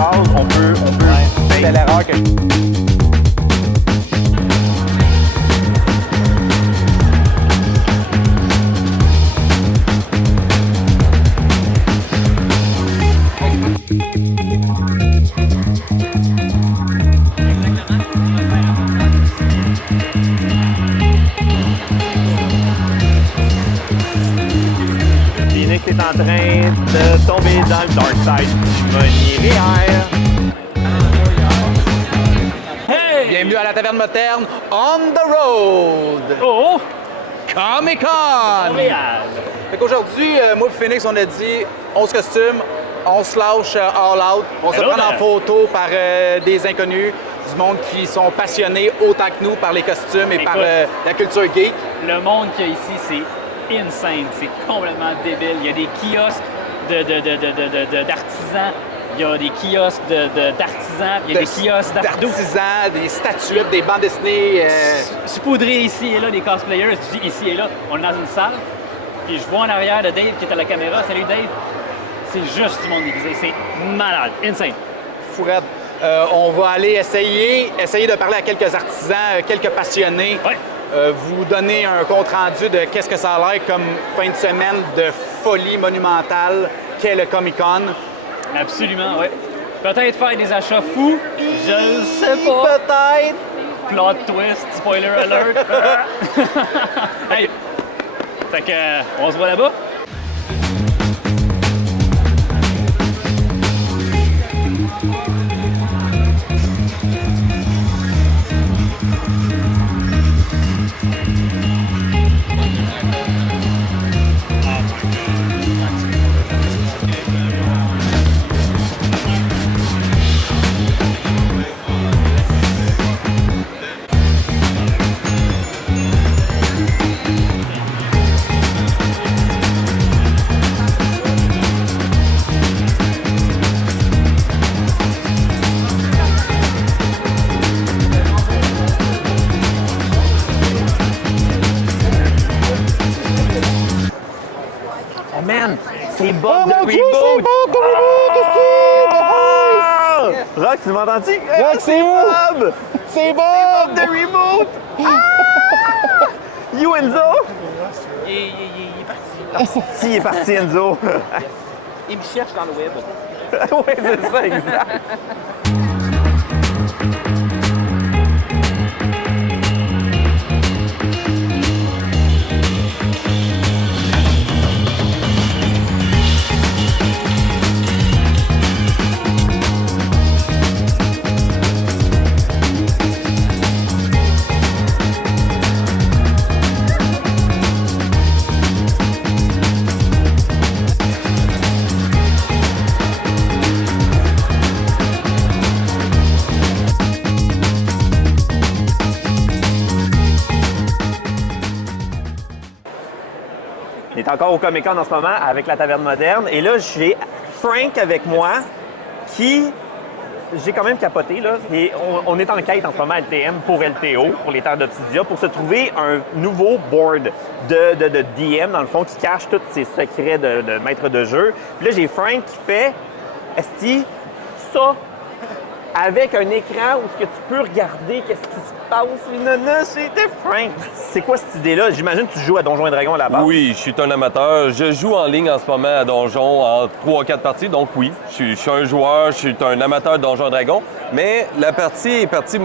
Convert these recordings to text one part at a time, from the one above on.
jase, on peut c'est l'erreur que... Phoenix est en train de tomber dans le dark side du Monnier VR. Hey! Bienvenue à la Taverne Moderne on the road! Oh! Comic-Con! Montréal! Fait qu'aujourd'hui, moi et Phoenix, on a dit, on se costume, on se lâche all out, on se Hello prend en there. photo par des inconnus, du monde qui sont passionnés autant que nous par les costumes et par Écoute. la culture geek. Le monde qu'il y a ici, c'est insane. C'est complètement débile. Il y a des kiosques d'artisans. Il y a des kiosques d'artisans. Il y a des kiosques d'artisans, des statuettes, des bandes dessinées. saupoudrés ici et là, des cosplayers. Je dis ici et là, on est dans une salle. Puis je vois en arrière de Dave qui est à la caméra. Salut Dave. C'est juste du monde déguisé. C'est malade. Insane. Fourette. On va aller essayer de parler à quelques artisans, quelques passionnés. Ouais. Vous donner un compte-rendu de qu'est-ce que ça a l'air comme fin de semaine de folie monumentale qu'est le Comic-Con. Absolument, oui. Peut-être faire des achats fous. Je le sais pas. Peut-être. Plot twist, spoiler alert. Hey. Fait que, on se voit là-bas. Oh man, c'est Bob Oh de mon Dieu, Reboot! c'est Bob de Reboot ici! Ah! Rock, tu m'entends-tu? Rock, c'est Bob! C'est Bob! De Reboot! You Enzo? Il est parti. Si, il est parti Enzo. Il me cherche dans le web. Oui, c'est ça, exact. On est encore au Comic-Con en ce moment avec la Taverne Moderne. Et là, j'ai Frank avec moi qui... J'ai quand même capoté, là. Et on est en quête en ce moment à LTM pour LTO, pour les terres d'Obsidia, pour se trouver un nouveau board de DM, dans le fond, qui cache tous ses secrets de maître de jeu. Puis là, j'ai Frank qui fait, esti, ça, avec un écran où ce que tu peux regarder qu'est-ce qui se passe. Non, c'était Frank. C'est quoi cette idée-là? J'imagine que tu joues à Donjons et Dragons à la base. Oui, je suis un amateur. Je joue en ligne en ce moment à Donjons en 3-4 parties. Donc oui, je suis un joueur, je suis un amateur de Donjons et Dragons. Mais la partie est partie...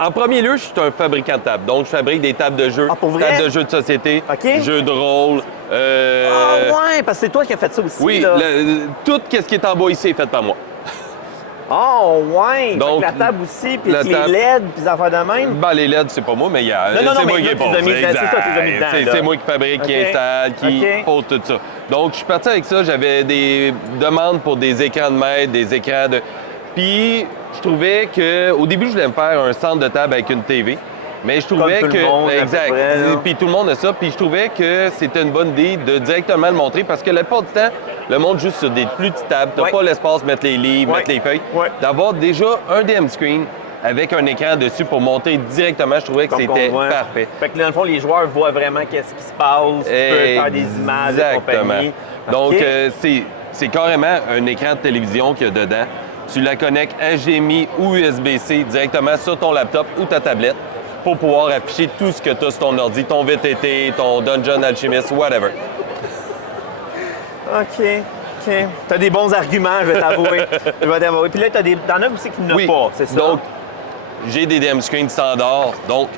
En premier lieu, je suis un fabricant de tables. Donc, je fabrique des tables de jeu, Ah, pour vrai? tables de jeux de société, OK. jeux de rôle. Ah ouais, parce que c'est toi qui as fait ça aussi, Oui, là. tout ce qui est en bas ici est fait par moi. Oh ouais! Donc, Fait que la table aussi, puis la les table- LED, puis les affaires de même. Ben, les LED, c'est pas moi, mais il y a. Non, c'est mais moi qui là, les tu les as pose. mis dedans, exact. c'est ça, tu les as mis dedans, là. C'est moi qui fabrique, qui OK. installe, qui OK. pose tout ça. Donc, je suis parti avec ça. J'avais des demandes pour des écrans de maître, des écrans de. Puis, je trouvais que. Au début, je voulais me faire un centre de table avec une TV. Mais je trouvais Comme tout que. le monde, à peu exact. près, là. Puis tout le monde a ça. Puis je trouvais que c'était une bonne idée de directement le montrer parce que la plupart du temps, le monde joue sur des plus petites tables. T'as Ouais. pas l'espace pour mettre les livres, Ouais. mettre les feuilles. Ouais. D'avoir déjà un DM screen avec un écran dessus pour monter directement, je trouvais que Comme c'était qu'on voit. parfait. Fait que dans le fond, les joueurs voient vraiment qu'est-ce qui se passe, tu peux faire des images et Exactement. compagnie. Donc, OK. c'est carrément un écran de télévision qu'il y a dedans. tu la connectes HDMI ou USB-C directement sur ton laptop ou ta tablette pour pouvoir afficher tout ce que tu as sur ton ordi, ton VTT, ton Dungeon Alchemist, whatever. OK. T'as des bons arguments, je vais t'avouer. Puis là, t'en as aussi qui n'ont pas, c'est ça? Donc, j'ai des DM screens standards, donc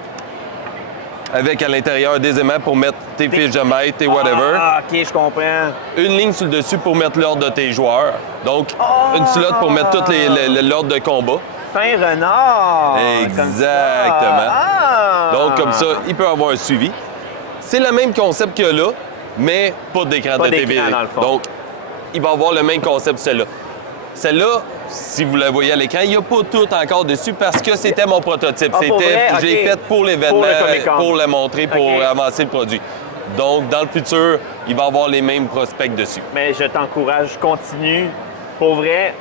avec à l'intérieur des aimants pour mettre tes fiches de maître, tes whatever. Ah, OK, je comprends. Une ligne sur le dessus pour mettre l'ordre de tes joueurs. Donc, une slot pour mettre tout l'ordre de combat. Fin renard! Exactement. Ah! Donc, comme ça, il peut avoir un suivi. C'est le même concept que là, mais pas d'écran de TV. d'écran, dans le fond. Donc, il va avoir le même concept, celle-là. Celle-là, si vous la voyez à l'écran, il n'y a pas tout encore dessus parce que c'était mon prototype. Ah, pour vrai? Je l'ai OK. fait pour l'événement, Pour le Comic-Con. pour le montrer, pour OK. avancer le produit. Donc, dans le futur, il va avoir les mêmes prospects dessus. Mais je t'encourage, continue. Pour vrai,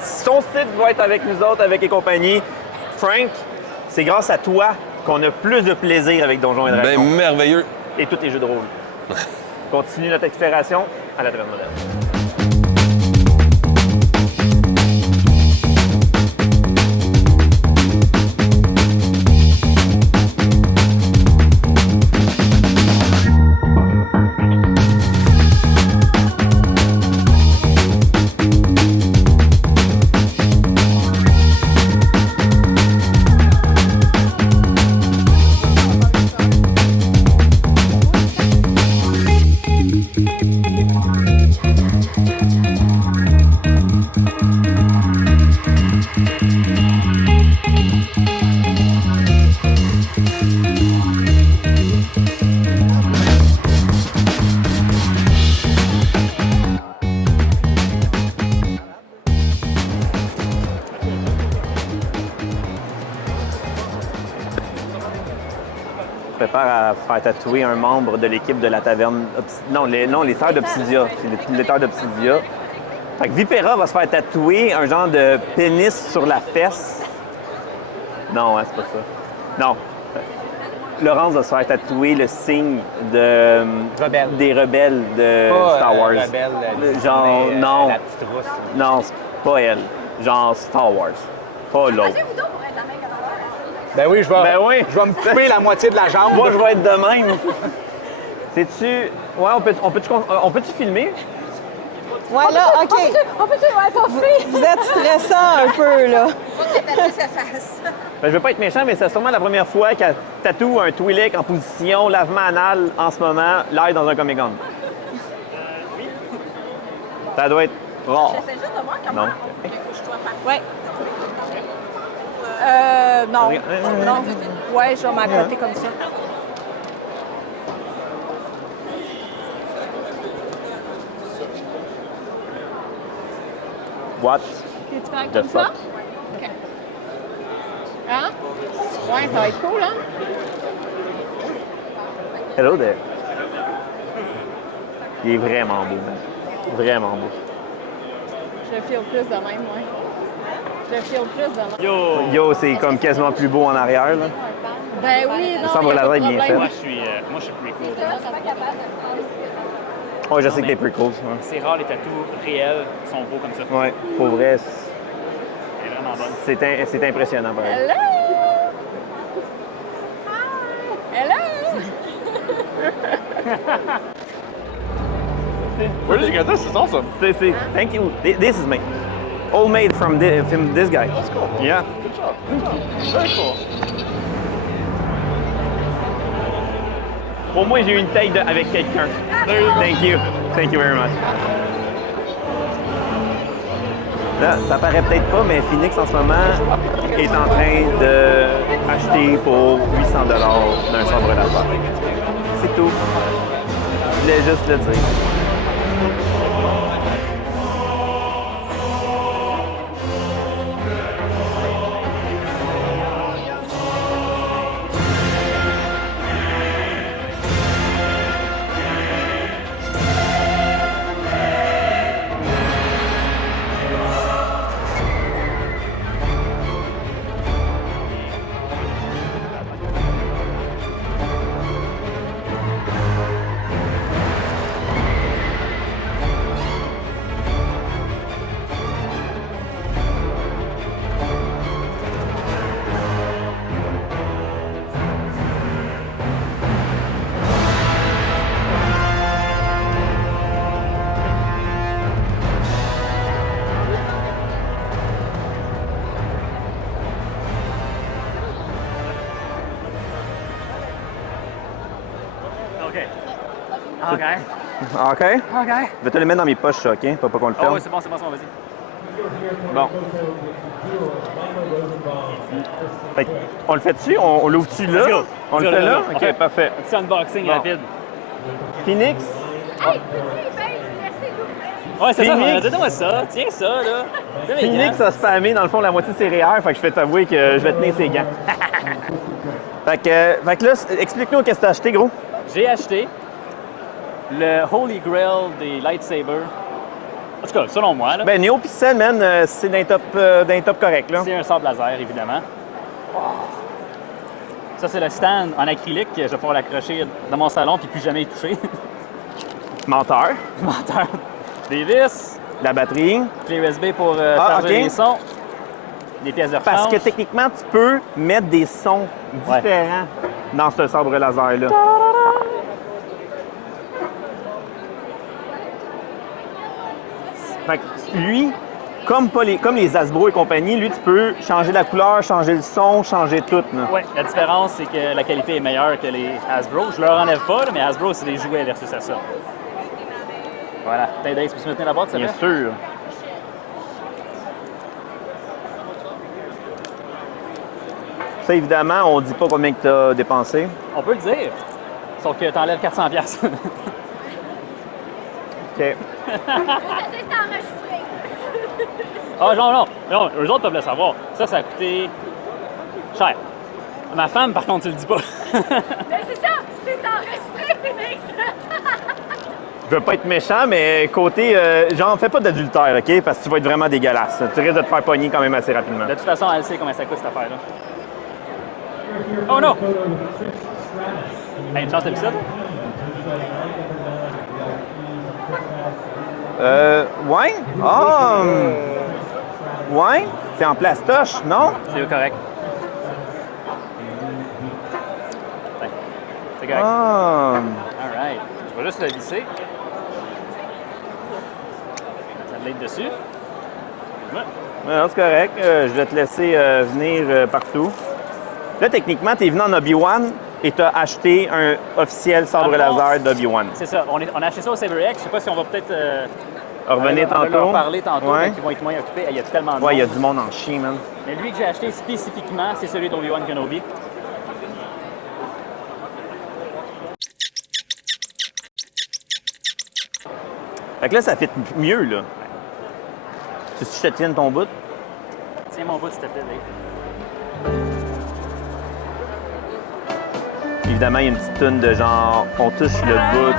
son site va être avec nous autres, avec les compagnies. Frank, c'est grâce à toi qu'on a plus de plaisir avec Donjons et Dragons Ben merveilleux. et tous les jeux de rôle. Continue notre exploration à la Taverne Moderne. Prépare à faire tatouer un membre de l'équipe de la taverne. Non, les Sœurs d'Obsidia. C'est les Sœurs d'Obsidia. Fait que Vipera va se faire tatouer un genre de pénis sur la fesse. Non, hein, c'est pas ça. Non. Laurence va se faire tatouer le signe de, Rebelle. des rebelles de Star Wars. Genre, non. La petite rousse. Non, c'est pas elle. Genre Star Wars. Pas l'autre. Ben oui, je vais, Ben oui. je vais me couper la moitié de la jambe. Moi, je vais être de même. C'est-tu. Ouais, on peut-tu filmer? Ouais, là, OK. On peut ouais, pas fait. Vous êtes stressant un peu, là. sa face. Ben, je veux pas être méchant, mais c'est sûrement la première fois qu'elle tatoue un Twi'lek en position lavement anal en ce moment, live dans un Comic-Con. Ça doit être rare. J'essaie juste de voir comment Non. on couche-toi par Ouais. Non. Non. Ouais, je vais m'accoter comme ça. What Tu fais the comme ça? fuck? OK. Hein? Ouais, ça va être cool, hein? Hello there. Il est vraiment beau, man. Vraiment beau. Je le feel plus de même, ouais. Je le feel plus de même. Yo, c'est comme quasiment plus beau en arrière, là. Ben oui, non. Ça va y a la pas de bien problème. fait. Moi, je suis pretty cool. Oh, je sais que t'es pretty cool. Ouais. C'est rare, les tatous réels sont beaux comme ça. Ouais, pour vrai, Elle est vraiment bonne. c'est impressionnant, pareil. Hello! Hi! Hello! Where did you get this? It's awesome. Thank you. This is me. All made from this guy. That's cool. Yeah. Good job. Good job. Very cool. Pour moi, j'ai eu une taille avec quelqu'un. Thank you. Thank you very much. Là, ça paraît peut-être pas, mais Phoenix, en ce moment, est en train d'acheter pour 800 $ d'un sabre laser. C'est tout. Je voulais juste le dire. OK. OK. OK? OK. Je vais te le mettre dans mes poches, ça, OK? Pas qu'on le Ah perde. oui, c'est bon, vas-y. Bon. Fait que, on le fait dessus? On l'ouvre-tu là? Let's go. On le Let's fait go, là? let's go. OK, Okay. parfait. Un petit unboxing Bon. rapide. Phoenix? Hey, petit, ben, laissez l'ouvrir. Ouais, c'est ça. Phoenix. Donne-moi ça. Tiens ça, là. Tiens mes Phoenix gants. a spammé, dans le fond, la moitié de ses REER, fait que je vais t'avouer que je vais tenir ses gants. fait que là, explique-nous qu'est-ce que t'as acheté, gros. J'ai acheté le Holy Grail des lightsabers. En tout cas, selon moi, là, Ben, Neo Pixel, man, c'est d'un top correct, là. c'est un sable laser, évidemment. Ça, c'est le stand en acrylique que je vais pouvoir l'accrocher dans mon salon puis plus jamais y toucher. Menteur. Menteur. Des vis, La batterie. clé USB pour Ah, charger ok. les sons, des pièces de rechange. Parce que techniquement, tu peux mettre des sons différents dans ce sabre laser-là. Fait que lui, comme les Hasbro et compagnie, lui, tu peux changer la couleur, changer le son, changer tout. Là. Oui, la différence, c'est que la qualité est meilleure que les Hasbro. Je leur enlève pas, là, mais Hasbro, c'est des jouets versus à ça. Voilà. T'as Dave, peux-tu me tenir la boîte, ça Bien fait? sûr. Ça, évidemment, on dit pas combien tu as dépensé. On peut le dire. Sauf que t'enlèves 400$. OK. C'est enregistré. Ah, non, eux autres peuvent le savoir. Ça a coûté cher. Ma femme, par contre, tu le dis pas. Mais c'est ça, c'est enregistré, Phoenix. Je veux pas être méchant, mais côté... genre, fais pas d'adultère, OK? Parce que tu vas être vraiment dégueulasse. Tu risques de te faire pogner quand même assez rapidement. De toute façon, elle sait combien ça coûte, cette affaire-là. Oh non! Hey, une chance, t'as vu ça, toi? Ouais? Ah! Ouais? C'est en plastoche, non? C'est correct. Ouais, c'est correct. Ah! All right. Je vais juste le visser. Ça l'aide dessus. Ouais. Non, c'est correct. Je vais te laisser venir partout. Là, techniquement, tu es venu en Obi-Wan et tu as acheté un officiel sabre Dans le fond, laser d'Obi-Wan. C'est ça. On a acheté ça au SaberX. Je sais pas si on va peut-être Revenez on va tantôt. leur parler tantôt, Ouais. quand ils vont être moins occupés. Il y a tellement de Ouais, il y a monde. du monde en chien, man. Mais lui que j'ai acheté spécifiquement, c'est celui d'Obi-Wan Kenobi. Fait que là, ça fait mieux, là. Tu veux que je te tienne ton bout? Tiens mon bout, s'il te plaît, Dave. Évidemment, il y a une petite toune de genre, on touche le bout.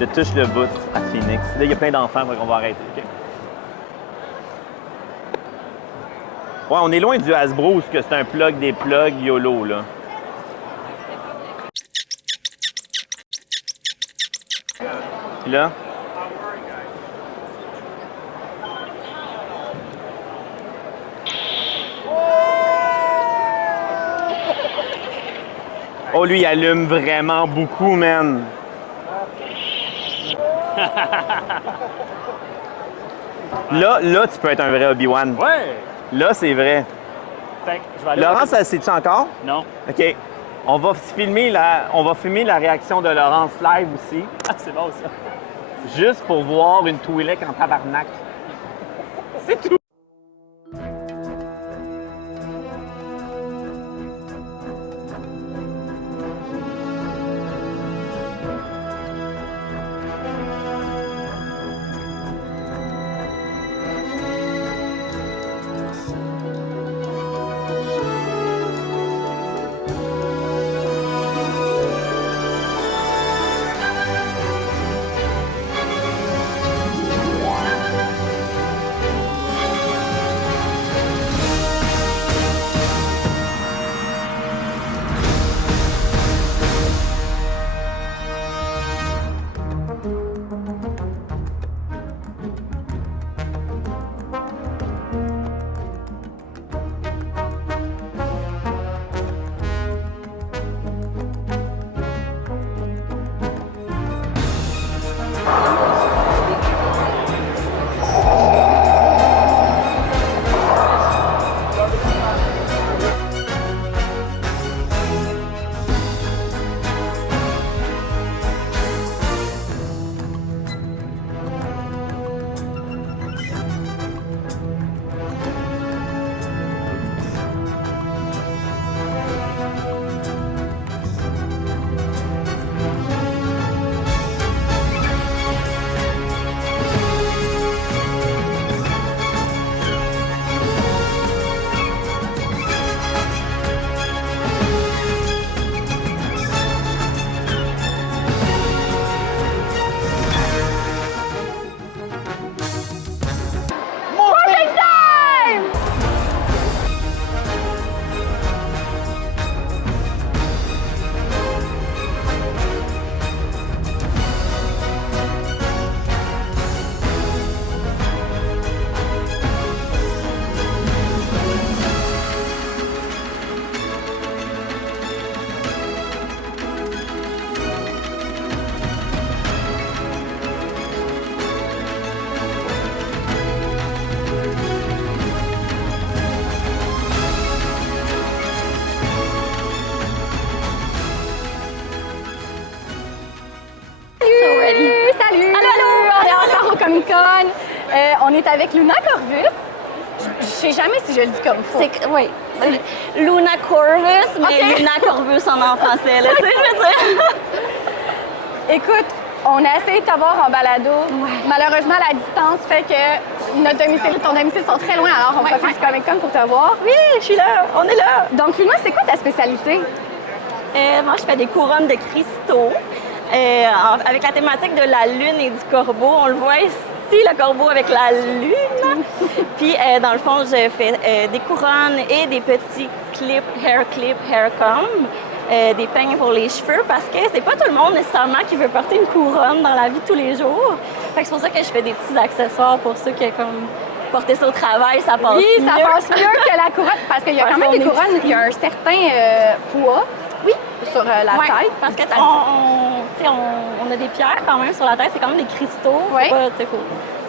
Je touche le bout à Phoenix. Là, il y a plein d'enfants, donc on va arrêter, OK? Ouais, on est loin du Hasbro, parce que c'est un plug des plugs YOLO, là. Puis là... Oh, lui, il allume vraiment beaucoup, man. Là, tu peux être un vrai Obi-Wan. Ouais! Là, c'est vrai. Fait que je vais aller... Laurence, elle sait-tu encore? Non. OK. On va filmer la réaction de Laurence live aussi, Ah, c'est bon, ça. juste pour voir une Twi'lek en tabarnak. C'est tout. On est avec Luna Corvus. Je sais jamais si je le dis comme faut. Oui. Luna Corvus, mais Luna Corvus en français, là, tu sais, je veux dire. Écoute, on a essayé de t'avoir en balado. Malheureusement, la distance fait que notre domicile et ton domicile sont très loin, alors on profite du Comic-Con pour te voir. Oui, je suis là, on est là. Donc, Luna, c'est quoi ta spécialité? Moi, je fais des couronnes de cristaux avec la thématique de la lune et du corbeau. On le voit ici, le corbeau avec la lune. Puis, dans le fond, je fais des couronnes et des petits clips, hair comb. Des peignes pour les cheveux parce que c'est pas tout le monde nécessairement qui veut porter une couronne dans la vie de tous les jours. Fait que c'est pour ça que je fais des petits accessoires pour ceux qui comme porter ça au travail, ça passe oui, mieux. ça passe mieux que la couronne parce qu'il y a quand même des couronnes qui ont un certain poids sur la tête. Parce que on a des pierres quand même sur la tête, c'est quand même des cristaux. Oui.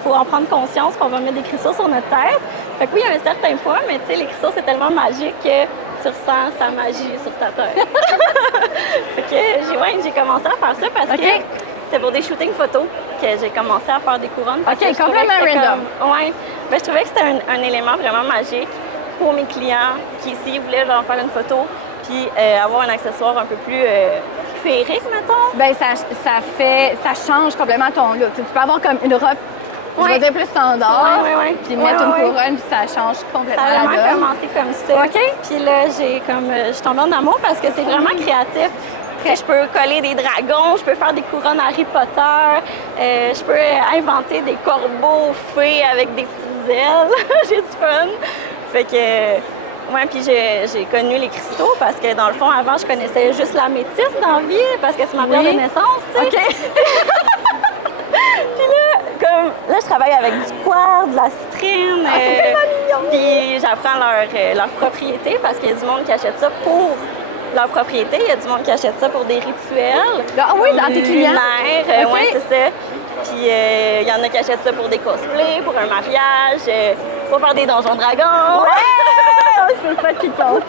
Faut en prendre conscience qu'on va mettre des cristaux sur notre tête. Fait que oui, il y a un certain poids, mais tu sais, les cristaux, c'est tellement magique que tu ressens sa magie sur ta tête. Fait que j'ai commencé à faire ça parce que c'était pour des shootings photos que j'ai commencé à faire des couronnes. OK, complètement random. Oui. Je trouvais que c'était un élément vraiment magique pour mes clients qui, s'ils voulaient leur faire une photo, puis avoir un accessoire un peu plus féerique, mettons. Bien, ça change complètement ton look. Tu peux avoir comme une robe, je vais dire plus standard, puis mettre une couronne, puis ça change complètement la donne. Ça a vraiment commencé comme ça. OK. Puis là, je suis tombée en amour parce que c'est vraiment créatif. Je peux coller des dragons, je peux faire des couronnes Harry Potter, je peux inventer des corbeaux fées avec des petites ailes. J'ai du fun. Fait que, puis j'ai connu les cristaux parce que, dans le fond, avant, je connaissais juste la métisse dans la vie parce que c'est ma pierre de naissance, tu sais. OK. Puis là, je travaille avec du quartz, de la citrine. Puis j'apprends leur propriété parce qu'il y a du monde qui achète ça pour leur propriété. Il y a du monde qui achète ça pour des rituels. Ah oui, dans tes clients? Oui, c'est ça. Puis il y en a qui achètent ça pour des cosplays, pour un mariage, pour faire des donjons dragons. Ouais! C'est ça qui compte.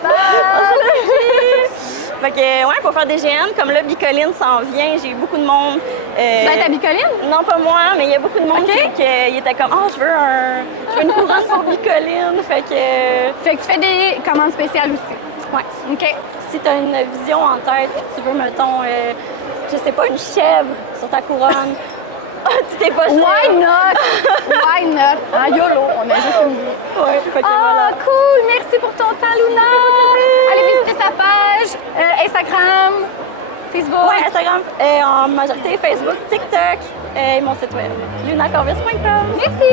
Fait que, pour faire des GN, comme là, Bicoline s'en vient, j'ai eu beaucoup de monde. Tu vas être à Bicoline? Non, pas moi, mais il y a beaucoup de monde qui était comme, je veux une couronne pour Bicoline. Fait que tu fais des commandes spéciales aussi? Ouais. OK. Si tu as une vision en tête, tu veux, mettons, je sais pas, une chèvre sur ta couronne, tu t'es pas sûr. Why not? Why not? En YOLO, on a juste une vie. Ouais, fait que voilà. Cool! Merci pour ton temps, Luna! Allez visiter sa page, Instagram, Facebook. Oui, Instagram, en majorité Facebook, TikTok et mon site web, lunacorvus.com. Merci!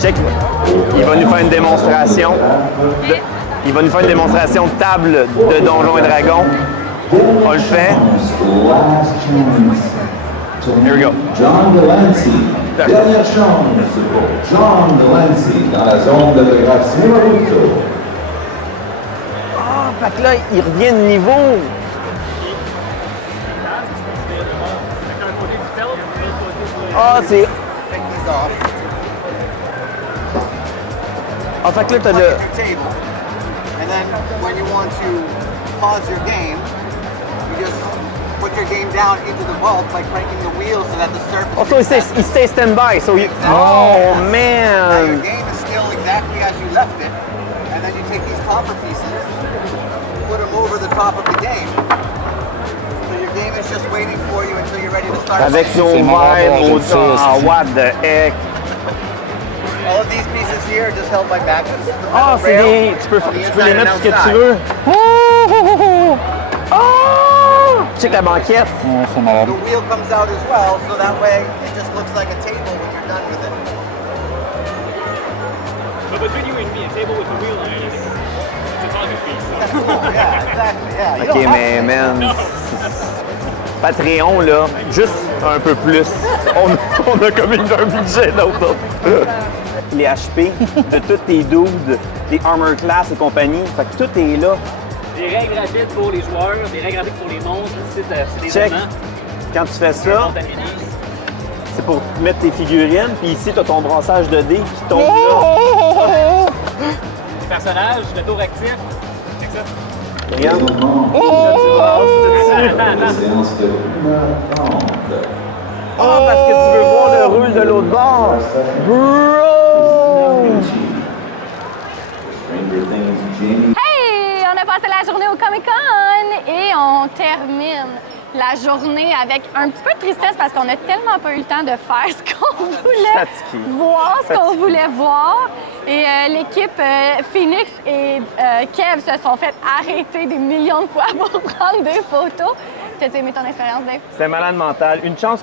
Check. Il va nous faire une démonstration. Il va nous faire une démonstration de table de Donjons et Dragons. On le fait. Here we go. John Delancey. Dernière chance pour John Delancey dans la zone d'opération Naruto. Fait que là, il revient de niveau. C'est... fait que là, t'as le... table. And then when you want to pause your game, you just put your game down into the vault by cranking the wheel so that the surface... he stays standby, so you... Now your man! game is still exactly as you left it. And then you take these copper pieces, put them over the top of the game. So your game is just waiting for you until you're ready to start. Avec son verre, what the heck? All of these pieces here are just held by magnets. C'est des... Tu peux les mettre où que tu veux. Check la banquette. The wheel comes out as well, so that way it just looks like a table when you're done with it. But between you and me, a table with a wheel on it, it's a photography. Yeah, exactly. Yeah. Ok, mais man... Patreon, là, juste un peu plus. On a comme un budget d'autres. Les HP de tous tes dudes, les Armor Class et compagnie. Fait que tout est là. Des règles rapides pour les joueurs, des règles rapides pour les monstres. C'est des Check. éléments. Quand tu fais ça, c'est pour mettre tes figurines. Puis ici, tu as ton brassage de dés qui tombe là. Les personnages, le tour actif. Check ça. Regarde. Séance de 1h30. Ah, parce que tu veux voir le rôle de l'autre bord. Bro! Stranger Things, Jamie. Hey, on a passé la journée au Comic-Con et on termine la journée avec un petit peu de tristesse parce qu'on a tellement pas eu le temps de faire ce qu'on voulait Fatigué. voir, ce qu'on voulait voir. Et l'équipe Phoenix et Kev se sont fait arrêter des millions de fois pour prendre des photos. T'as aimé ton expérience, Dave? C'était malade mental. Une chance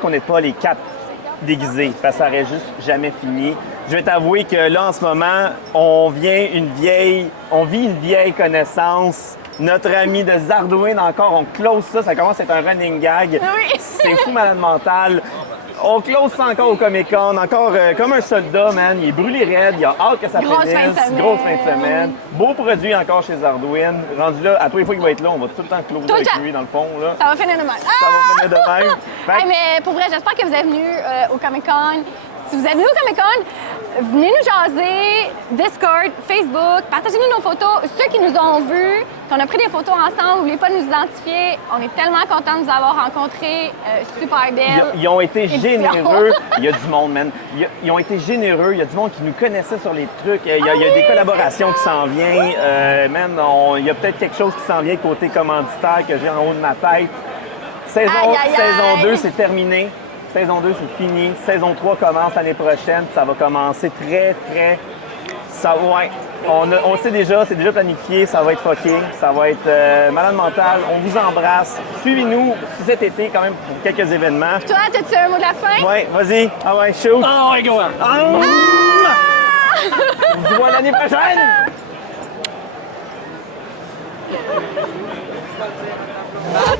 qu'on n'ait pas les 4 déguisés, parce que ça aurait juste jamais fini. Je vais t'avouer que là, en ce moment, on vit une vieille connaissance. Notre ami de Zardouin, encore, on close ça. Ça commence à être un running gag. Oui. C'est fou, malade mental. On close ça encore au Comic-Con, encore comme un soldat, man. Il est brûlé raide, il a hâte que ça Grosse finisse. fin de semaine. Grosse fin de semaine. Beau produit encore chez Zardouin. Rendu là, à tous les fois qu'il va être là, on va tout le temps closer Tout le avec temps. lui, dans le fond. Là. Ça va finir de même. Ça va finir de même. Fait que- Hey, mais pour vrai, j'espère que vous êtes venus au Comic-Con. Si vous êtes venus au Comic-Con, venez nous jaser, Discord, Facebook, partagez-nous nos photos. Ceux qui nous ont vus, qu'on a pris des photos ensemble, n'oubliez pas de nous identifier. On est tellement contents de vous avoir rencontrés. Super belle. Ils ont été édition. généreux. Il y a du monde, man. Ils ont été généreux. Il y a du monde qui nous connaissait sur les trucs. Il y a des collaborations qui s'en viennent. Man, il y a peut-être quelque chose qui s'en vient côté commanditaire que j'ai en haut de ma tête. Aïe, aïe, aïe. Saison 2, c'est terminé. Saison 2, c'est fini. Saison 3 commence l'année prochaine. Ça va commencer très. Ouais. On sait déjà, c'est déjà planifié. Ça va être fucké. Ça va être malade mental. On vous embrasse. Suivez-nous cet été quand même pour quelques événements. Toi, as-tu un mot de la fin? Ouais, vas-y. Ah ouais, shoot. Oh, ouais, go on. On se voit l'année prochaine! Ah!